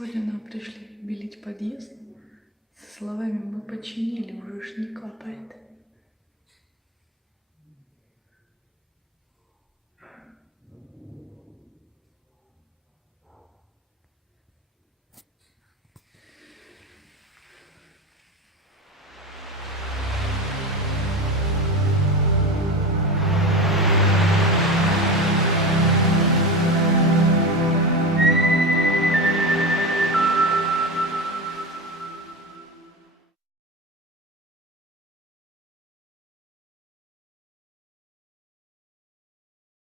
Сегодня нам пришли белить подъезд со словами «Мы починили, уже ж не капает».